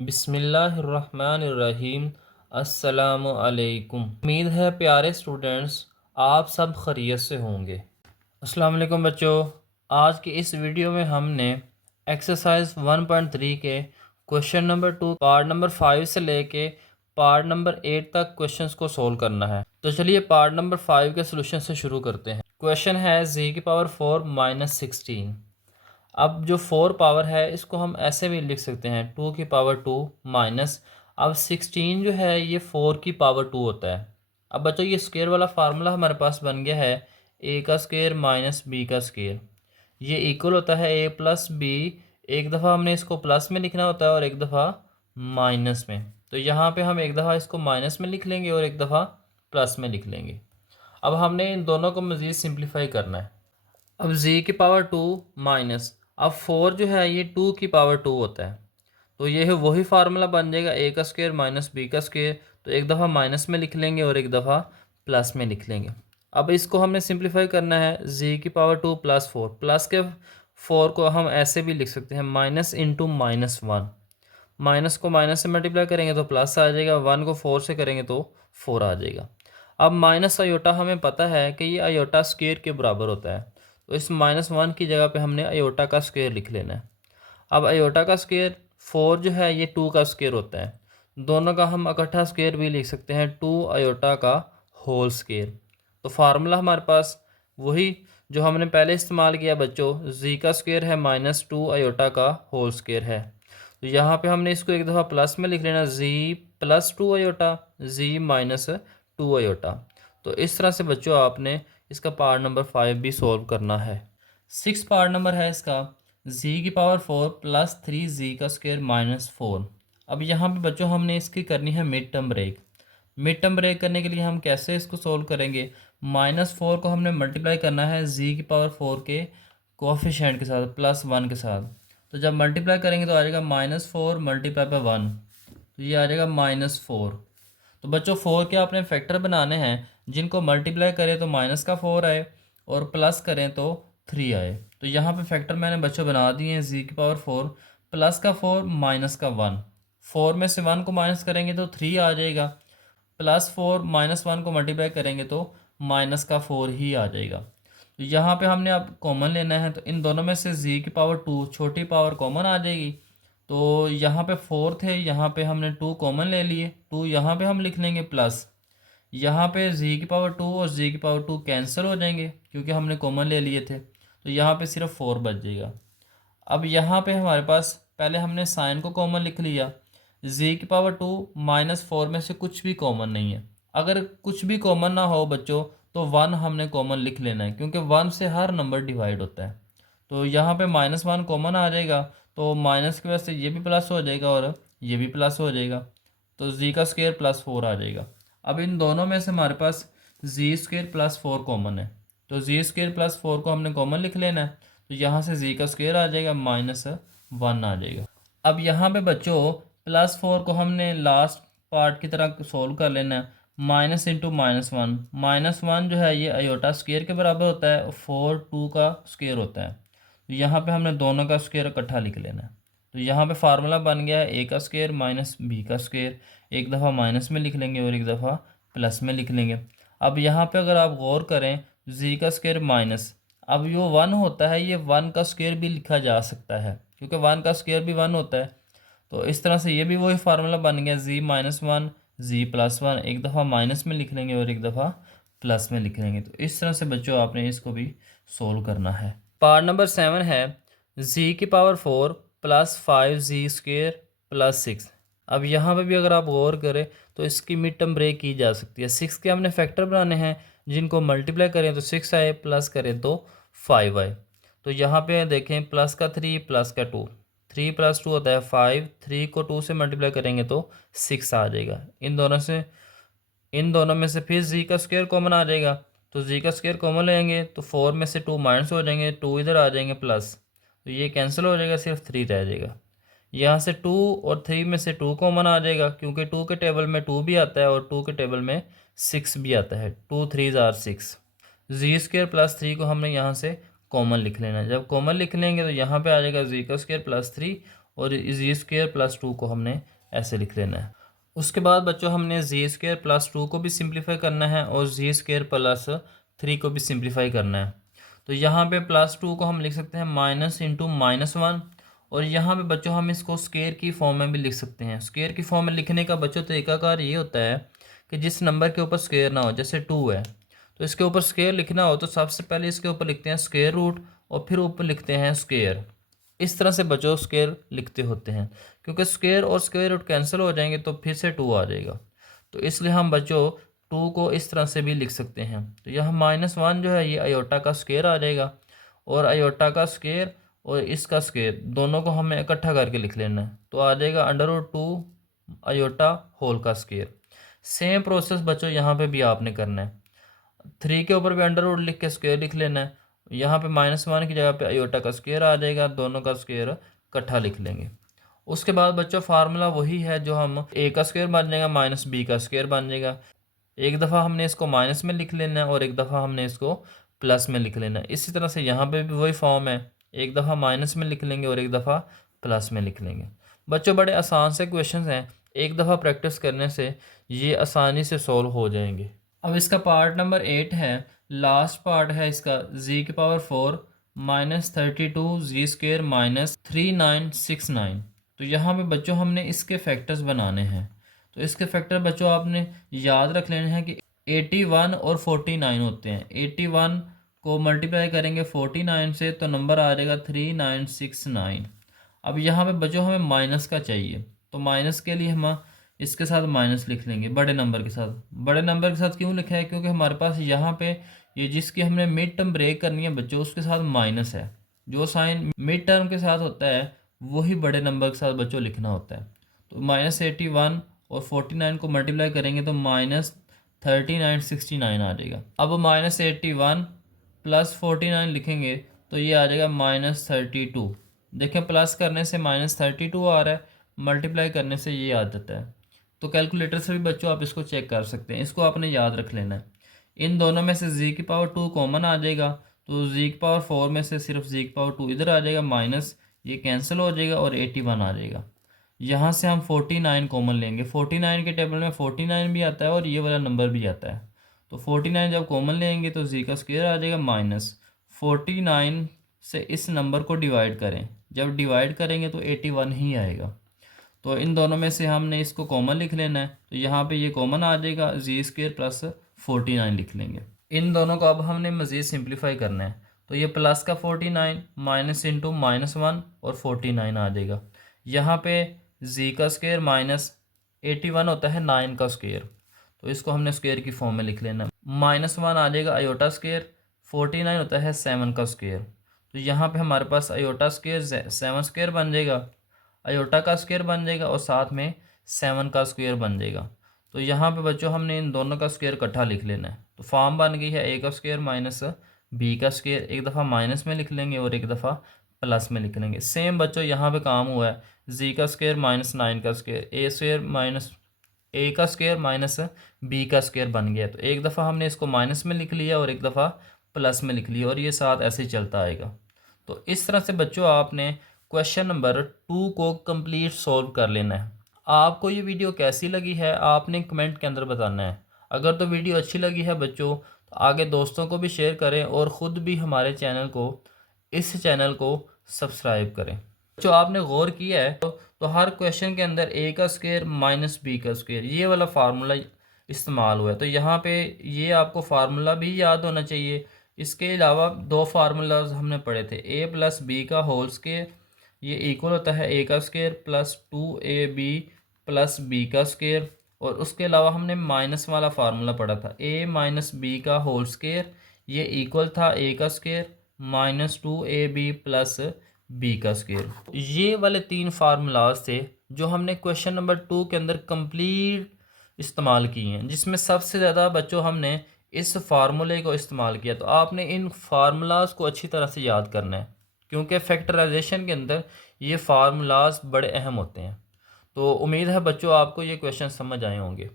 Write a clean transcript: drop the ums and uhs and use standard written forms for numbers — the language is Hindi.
बिस्मिल्लाहिर्रहमानिर्रहीम। अस्सलामु अलैकुम। उम्मीद है प्यारे स्टूडेंट्स आप सब खैरियत से होंगे। अस्सलाम वालेकुम बच्चों। आज की इस वीडियो में हमने एक्सरसाइज 1.3 के क्वेश्चन नंबर 2 पार्ट नंबर 5 से लेके पार्ट नंबर 8 तक क्वेश्चंस को सोल्व करना है। तो चलिए पार्ट नंबर 5 के सोल्यूशन से शुरू करते हैं। क्वेश्चन है z की पावर 4 माइनस 16। अब जो 4 पावर है इसको हम ऐसे भी लिख सकते हैं 2 की पावर 2 माइनस, अब 16 जो है ये 4 की पावर 2 होता है। अब बच्चों ये स्क्वायर वाला फार्मूला हमारे पास बन गया है ए का स्क्वायर माइनस बी का स्क्वायर। ये इक्वल होता है ए प्लस बी। एक दफ़ा हमने इसको प्लस में लिखना होता है और एक दफ़ा माइनस में। तो यहाँ पे हम एक दफ़ा इसको माइनस में लिख लेंगे और एक दफ़ा प्लस में लिख लेंगे। अब हमने इन दोनों को मज़ीद सिंप्लीफाई करना है। अब z की पावर 2 माइनस, अब 4 जो है ये 2 की पावर 2 होता है। तो ये है वही फार्मूला बन जाएगा ए का स्क्वायर माइनस बी का स्क्वायर। तो एक दफ़ा माइनस में लिख लेंगे और एक दफ़ा प्लस में लिख लेंगे। अब इसको हमने सिंप्लीफाई करना है z की पावर 2 प्लस 4, प्लस के 4 को हम ऐसे भी लिख सकते हैं माइनस इंटू माइनस 1। माइनस को माइनस से मल्टीप्लाई करेंगे तो प्लस आ जाएगा, 1 को 4 से करेंगे तो 4 आ जाएगा। अब माइनस आयोटा हमें पता है कि ये आयोटा स्क्वायर के बराबर होता है। तो इस -1 की जगह पे हमने आयोटा का स्क्वायर लिख लेना है। अब आयोटा का स्क्वायर 4 जो है ये 2 का स्क्वायर होता है। दोनों का हम इकट्ठा स्क्वायर भी लिख सकते हैं 2 आयोटा का होल स्क्वायर। तो फार्मूला हमारे पास वही जो हमने पहले इस्तेमाल किया बच्चों, z का स्क्वायर है -2 आयोटा का होल स्क्वायर है। तो यहाँ पे हमने इसको एक दफ़ा प्लस में लिख लेना z plus 2 iota z minus 2 iota. तो इस तरह से बच्चों आपने इसका पार्ट नंबर 5 भी सॉल्व करना है। 6 पार्ट नंबर है इसका z की पावर 4 प्लस 3z का स्क्वायर माइनस 4। अब यहाँ पे बच्चों हमने इसकी करनी है mid term break. Mid term break करने के लिए हम कैसे इसको सोल्व करेंगे, -4 को हमने मल्टीप्लाई करना है z की पावर 4 के कोफिशिएंट के साथ +1 के साथ। तो जब मल्टीप्लाई करेंगे तो आ जाएगा -4 मल्टीप्लाई बाय 1, तो ये आ जाएगा -4। तो बच्चों 4 के आपने फैक्टर बनाने हैं जिनको मल्टीप्लाई करें तो माइनस का 4 आए और प्लस करें तो 3 आए। तो यहाँ पे फैक्टर मैंने बच्चों बना दिए हैं z की पावर 4 प्लस का 4 माइनस का 1। 4 में से 1 को माइनस करेंगे तो 3 आ जाएगा, +4 -1 को मल्टीप्लाई करेंगे तो माइनस का 4 ही आ जाएगा। तो यहाँ पे हमने अब कॉमन लेना है, तो इन दोनों में से z की पावर 2 छोटी पावर कॉमन आ जाएगी। तो यहाँ पे 4 थे, यहाँ पे हमने 2 कॉमन ले लिए, 2 यहाँ पे हम लिख लेंगे प्लस, यहाँ पे z की पावर 2 और z की पावर 2 कैंसिल हो जाएंगे क्योंकि हमने कॉमन ले लिए थे। तो यहाँ पे सिर्फ 4 बच जाएगा। अब यहाँ पे हमारे पास पहले हमने साइन को कॉमन लिख लिया, z की पावर 2 -4 में से कुछ भी कॉमन नहीं है। अगर कुछ भी कॉमन ना हो बच्चों तो 1 हमने कॉमन लिख लेना है क्योंकि 1 से हर नंबर डिवाइड होता है। तो यहाँ पे -1 कॉमन आ जाएगा, तो माइनस की वजह से ये भी प्लस हो जाएगा और ये भी प्लस हो जाएगा। तो z का स्क्वायर +4 आ जाएगा। अब इन दोनों में से हमारे पास z² +4 कॉमन है, तो z² +4 को हमने कॉमन लिख लेना है। तो यहाँ से z का स्क्वायर आ जाएगा -1 आ जाएगा। अब यहाँ पे बच्चों +4 को हमने लास्ट पार्ट की तरह सोल्व कर लेना है। माइनस इंटू -1, -1 जो है ये आयोटा स्क्वायर के बराबर होता है और 4 2 का स्क्वायर होता है। तो यहाँ पे हमने दोनों का स्क्वायर इकट्ठा लिख लेना है। तो यहाँ पे फार्मूला बन गया है ए का स्क्वायर माइनस बी का स्क्वायर। एक दफ़ा माइनस में लिख लेंगे और एक दफ़ा प्लस में लिख लेंगे। अब यहाँ पे अगर आप गौर करें z का स्क्वायर माइनस, अब जो 1 होता है ये 1 का स्क्वायर भी लिखा जा सकता है क्योंकि 1 का स्क्वायर भी 1 होता है। तो इस तरह से ये भी वही फार्मूला बन गया z-1 z+1, एक दफ़ा माइनस में लिख लेंगे और एक दफ़ा प्लस में लिख लेंगे। तो इस तरह से बच्चों आपने इसको भी सोल्व करना है। पार्ट नंबर 7 है z की पावर 4 प्लस 5z² + 6। अब यहाँ पे भी अगर आप गौर करें तो इसकी मिड टर्म ब्रेक की जा सकती है। 6 के हमने फैक्टर बनाने हैं जिनको मल्टीप्लाई करें तो 6 आए, प्लस करें तो 5 आए। तो यहाँ पे देखें प्लस का 3 प्लस का 2, 3 + 2 होता है 5, 3 को 2 से मल्टीप्लाई करेंगे तो 6 आ जाएगा। इन दोनों में से फिर z का स्क्वायर कॉमन आ जाएगा, तो z का स्क्वायर कॉमन लेंगे तो 4 में से 2 माइनस हो जाएंगे, 2 इधर आ जाएंगे प्लस, तो ये कैंसिल हो जाएगा, सिर्फ 3 रह जाएगा। यहाँ से 2 और 3 में से 2 कॉमन आ जाएगा क्योंकि 2 के टेबल में 2 भी आता है और 2 के टेबल में 6 भी आता है। 2 3 = 6। z² + 3 को हमने यहाँ से कॉमन लिख लेना है। जब कॉमन लिख लेंगे तो यहाँ पे आ जाएगा z का स्क्वायर +3 और जी स्क्वायर प्लस 2 को हमने ऐसे लिख लेना है। उसके बाद बच्चों हमने जी स्क्वायर प्लस 2 को भी सिंप्लीफाई करना है और जी स्क्वायर प्लस 3 को भी सिंप्लीफाई करना है। तो यहाँ पे प्लस 2 को हम लिख सकते हैं माइनस इंटू -1, और यहाँ पे बच्चों हम इसको स्क्वायर की फॉर्म में भी लिख सकते हैं। स्क्वायर की फॉर्म में लिखने का बच्चों तरीकाकार ये होता है कि जिस नंबर के ऊपर स्क्वायर ना हो, जैसे 2 है तो इसके ऊपर स्क्वायर लिखना हो तो सबसे पहले इसके ऊपर लिखते हैं स्क्वायर रूट और फिर ऊपर लिखते हैं स्क्वायर। इस तरह से बच्चों स्क्वायर लिखते होते हैं, क्योंकि स्क्वायर और स्क्वायर रूट कैंसिल हो जाएंगे तो फिर से 2 आ जाएगा। तो इसलिए हम बच्चों 2 को इस तरह से भी लिख सकते हैं। तो यहाँ -1 जो है ये आयोटा का स्क्वायर आ जाएगा, और आयोटा का स्क्वायर और इसका स्क्वायर दोनों को हमें इकट्ठा करके लिख लेना है, तो आ जाएगा √2 आयोटा होल का स्क्वायर। सेम प्रोसेस बच्चों यहाँ पे भी आपने करना है। 3 के ऊपर भी √ लिख के स्क्वायर लिख लेना है। यहाँ पे -1 की जगह पे आयोटा का स्क्वायर आ जाएगा, दोनों का स्क्वायर इकट्ठा लिख लेंगे। उसके बाद बच्चों फार्मूला वही है जो हम a का स्क्वायर बन जाएगा माइनस b का स्क्वायर बन जाएगा। एक दफ़ा हमने इसको माइनस में लिख लेना है और एक दफ़ा हमने इसको प्लस में लिख लेना है। इसी तरह से यहाँ पे भी वही फॉर्म है, एक दफ़ा माइनस में लिख लेंगे और एक दफ़ा प्लस में लिख लेंगे। बच्चों बड़े आसान से क्वेश्चंस हैं, एक दफ़ा प्रैक्टिस करने से ये आसानी से सॉल्व हो जाएंगे। अब इसका पार्ट नंबर 8 है, लास्ट पार्ट है इसका z⁴ -32 जी स्क्वायर -3969। तो यहाँ पे बच्चों हमने इसके फैक्टर्स बनाने हैं। तो इसके फैक्टर बच्चों आपने याद रख लेने हैं कि 81 और 49 होते हैं। 81 को मल्टीप्लाई करेंगे 49 से तो नंबर आ जाएगा 3969। अब यहाँ पे बच्चों हमें माइनस का चाहिए, तो माइनस के लिए हम इसके साथ माइनस लिख लेंगे बड़े नंबर के साथ। बड़े नंबर के साथ क्यों लिखा है? क्योंकि हमारे पास यहाँ पे ये जिसकी हमने मिड टर्म ब्रेक करनी है बच्चों उसके साथ माइनस है। जो साइन मिड टर्म के साथ होता है वही बड़े नंबर के साथ बच्चों लिखना होता है। तो -81 और 49 को मल्टीप्लाई करेंगे तो -3969 आ जाएगा। अब -81 प्लस 49 लिखेंगे तो ये आ जाएगा -32। देखें प्लस करने से -32 आ रहा है, मल्टीप्लाई करने से ये आ जाता है। तो कैलकुलेटर से भी बच्चों आप इसको चेक कर सकते हैं, इसको आपने याद रख लेना है। इन दोनों में से z⁴ कॉमन आ जाएगा, तो z⁴ में से सिर्फ z⁴ इधर आ जाएगा, माइनस ये कैंसिल हो जाएगा और 81 आ जाएगा। यहाँ से हम 49 कॉमन लेंगे। 49 के टेबल में 49 भी आता है और ये वाला नंबर भी आता है। तो 49 जब कॉमन लेंगे तो z का स्क्वायर आ जाएगा -49 से इस नंबर को डिवाइड करें, जब डिवाइड करेंगे तो 81 ही आएगा। तो इन दोनों में से हमने इसको कॉमन लिख लेना है, तो यहाँ पे ये कॉमन आ जाएगा, z² प्लस 49 लिख लेंगे। इन दोनों को अब हमने मज़ीद सिंप्लीफाई करना है, तो ये प्लस का 49 माइनस इंटू -1 और 49 आ जाएगा। यहाँ पे z का स्क्वायर -81 होता है 9 का स्क्वायर, तो इसको हमने स्क्वायर की फॉर्म में लिख लेना है। -1 आ जाएगा आयोटा स्क्वायर, 49 होता है 7 का स्क्वायर, तो यहाँ पे हमारे पास आयोटा स्क्वायर 7 स्क्वायर बन जाएगा, आयोटा का स्क्वायर बन जाएगा और साथ में 7 का स्क्वायर बन जाएगा। तो यहाँ पे बच्चों हमने इन दोनों का स्क्वायर इकट्ठा लिख लेना है। तो फॉर्म बन गई है a का स्क्वायर माइनस b का स्क्वायर, एक दफ़ा माइनस में लिख लेंगे और एक दफ़ा प्लस में लिख लेंगे। सेम बच्चों यहाँ पे काम हुआ है, z का स्क्वायर -9 का स्क्वायर, a का स्क्वायर माइनस b का स्क्वायर बन गया। तो एक दफ़ा हमने इसको माइनस में लिख लिया और एक दफ़ा प्लस में लिख लिया और ये साथ ऐसे ही चलता आएगा। तो इस तरह से बच्चों आपने क्वेश्चन नंबर 2 को कंप्लीट सॉल्व कर लेना है। आपको ये वीडियो कैसी लगी है आपने कमेंट के अंदर बताना है। अगर तो वीडियो अच्छी लगी है बच्चों तो आगे दोस्तों को भी शेयर करें और ख़ुद भी हमारे इस चैनल को सब्सक्राइब करें। जो आपने गौर किया है तो हर क्वेश्चन के अंदर a का स्क्वायर माइनस b का स्क्वायर ये वाला फार्मूला इस्तेमाल हुआ है। तो यहाँ पे ये आपको फार्मूला भी याद होना चाहिए। इसके अलावा 2 फार्मूलाज हमने पढ़े थे, a प्लस b का होल स्क्वायर ये इक्वल होता है a का square plus 2ab plus b का स्क्वायर, और उसके अलावा हमने माइनस वाला फार्मूला पढ़ा था a माइनस b का होल स्क्वायर ये इक्वल था a का square minus 2ab plus b का स्क्वायर। ये वाले 3 फार्मूलाज थे जो हमने क्वेश्चन नंबर 2 के अंदर कंप्लीट इस्तेमाल किए हैं, जिसमें सबसे ज़्यादा बच्चों हमने इस फार्मूले को इस्तेमाल किया। तो आपने इन फार्मूलाज को अच्छी तरह से याद करना है, क्योंकि फैक्टराइजेशन के अंदर ये फार्मूलाज बड़े अहम होते हैं। तो उम्मीद है बच्चों आपको ये क्वेश्चन समझ आए होंगे।